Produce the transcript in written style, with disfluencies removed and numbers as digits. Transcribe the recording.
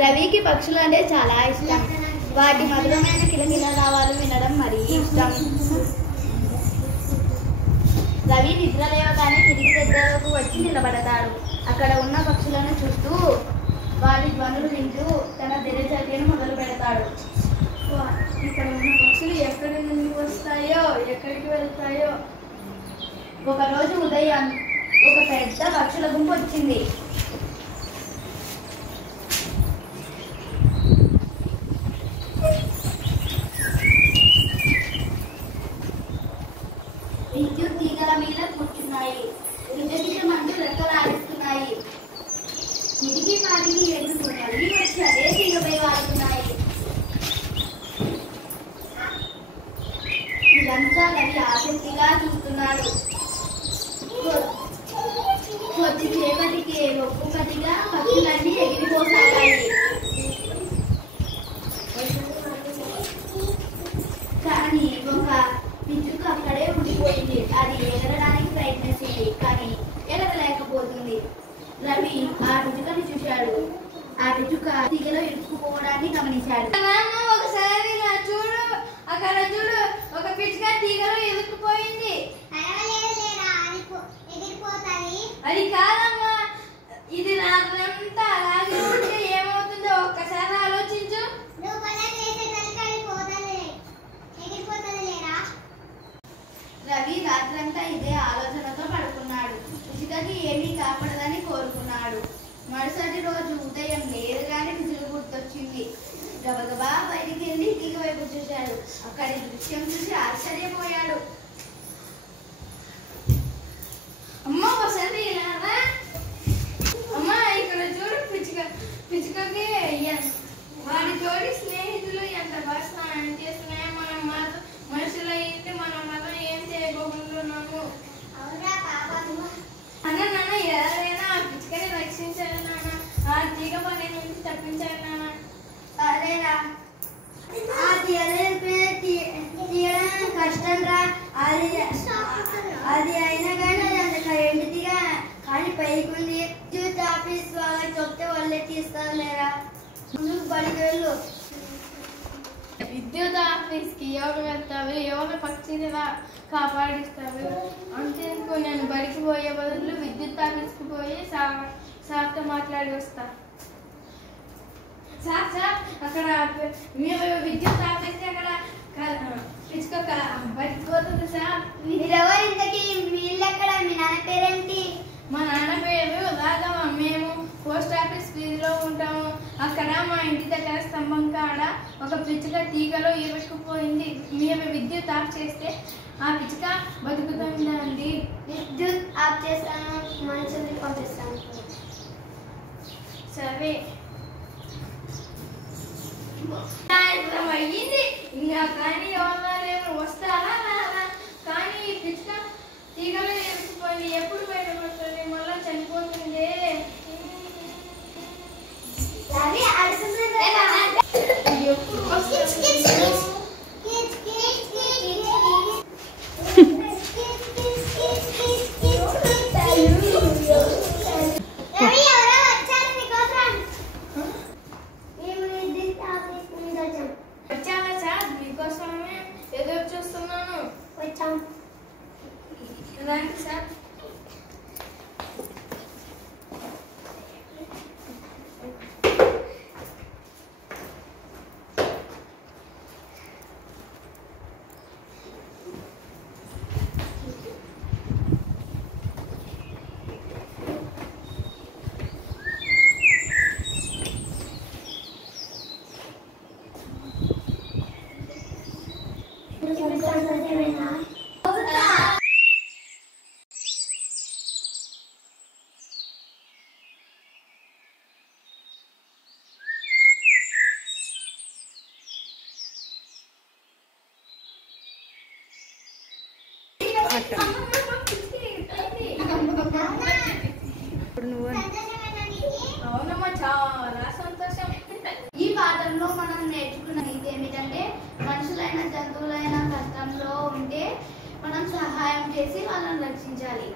రవికి పక్షులు అంటే చాలా ఇష్టం. వాటి మధురమైన కిలకిల రావాలు వినడం మరీ ఇష్టం. రవి నిద్ర లేవగానే తిరిగి దగ్గరకు వచ్చి నిలబడతాడు. అక్కడ ఉన్న పక్షులను చూస్తూ వాటి ధ్వనులు వింటూ తన దినచర్యను మొదలు పెడతాడు. ఇక్కడ ఉన్న పక్షులు ఎక్కడి నుండి వస్తాయో, ఎక్కడికి వెళ్తాయో. ఒకరోజు ఉదయం ఒక పెద్ద పక్షుల గుంపు వచ్చింది. విద్యుత్ తీగల మీద కూర్చున్నాయి. రుజకిటమంటూ రెక్కలాడిస్తున్నాయి. ఇదికి మాటికి ఎగురుతున్నాయి. వచ్చి అదే తీగపై వాడుతున్నాయి. ఇదంతా రవి ఆసక్తిగా చూస్తున్నాడు. కొద్దిసేపటికి ఒక్కొక్కటిగా పక్షులన్నీ ఎగిరిపోసాగాయి. కానీ ఒక పిచ్చుక అక్కడే ఉండిపోయింది. అది ఎగరడానికి ప్రయత్నించింది, కానీ ఎగరలేకపోతుంది. రవి ఆ పిచ్చుకని చూశాడు. ఆ పిచ్చుక తీగలో ఇరుక్కుపోవడాన్ని గమనించాడు. ఒకసారి చూడు, అక్కడ చూడు, ఒక పిచ్చుక తీగలో ఇరుక్కుపోయింది. అది కాదమ్మా, ఇది రాత్రంతా అలాగే ఉంటే ఏమవుతుందో ఒక్కసారి ఆలోచించు. రవి రాత్రంతా ఇదే ఆలోచనతో పడుకున్నాడు. పిచ్చుకకి ఏమీ కాపాడదని కోరుకున్నాడు. మరుసటి రోజు ఉదయం లేదుగానే పిచ్చుక గుర్తొచ్చింది. గబగబా బయటికి వెళ్ళి తీగ వైపు చూశాడు. అక్కడి దృశ్యం చూసి ఆశ్చర్యపోయాడు. అమ్మ ఒకసారి అమ్మా, ఇక్కడ చూడు, పిచ్చుకకి వాడి తోటి స్నేహితులు ఎంత బాగా స్నానం చేస్తున్నాయో. మనం మాత్రం మనుషులు అయ్యింది, మనం మాత్రం ఏం చేయబోతున్నాము. అన్న నాన్న, ఎవరైనా ఆ పిచ్చుకని రక్షించాలి నాన్న. ఆ తీగ పని నుంచి తప్పించాలి నాన్న. సరేరా, కష్టం రా. అది అయినా కానీ ఎండుదిగా కానీ పైకుంది. విద్యుత్ ఆఫీస్ వాళ్ళకి చెప్తే వాళ్ళే తీస్తారు లేరా. ముందుకు బడికి వెళ్ళు. విద్యుత్ ఆఫీస్కి ఎవరు వెళ్తావు, ఎవరు పక్షిని కాపాడిస్తావు. అంతేందుకు, నేను బడికి పోయే బదులు విద్యుత్ ఆఫీస్కి పోయి సార్తో మాట్లాడి వస్తా. సార్ అక్కడ మీరు విద్యుత్ ఆఫీస్కి అక్కడ పిచ్చుక బడికి పోతుంది సార్. మీరెవరు ఇంతకీ? వీళ్ళెక్కడ? మీ నాన్న పేరేంటి? మా నాన్న పేరు రాఘవ. మేము పోస్ట్ ఆఫీస్ ఫీజులో ఉంటాము. అక్కడ మా ఇంటి దగ్గర స్తంభం కాడ ఒక పిచ్చుక తీగలో ఇరుక్కుపోయింది. మేము విద్యుత్ ఆఫ్ చేస్తే ఆ పిచ్చుక బతుకుతుందండి. విద్యుత్ ఆఫ్ చేస్తాను, మనుషుల్ని పంపిస్తాను. సరే అయ్యింది ఇంకా, కానీ ఎవరు వస్తారా కానీ ఈ పిచ్చుక తీగలో ఇరుక్కుపోయింది. ఎప్పుడు బయటపడుతుంది? మళ్ళీ చనిపోతుంది. ఎప్పుడు వస్తుంది? వచ్చావా సార్? మీకోసమే ఎదురు చూస్తున్నాను. వచ్చాం. రండి సార్. అవునమ్మా, చాలా సంతోషం. ఈ పాఠంలో మనం నేర్చుకున్నది ఏమిటంటే, మనుషులైన జంతువులైన కష్టంలో ఉంటే మనం సహాయం చేసి వాళ్ళని రక్షించాలి.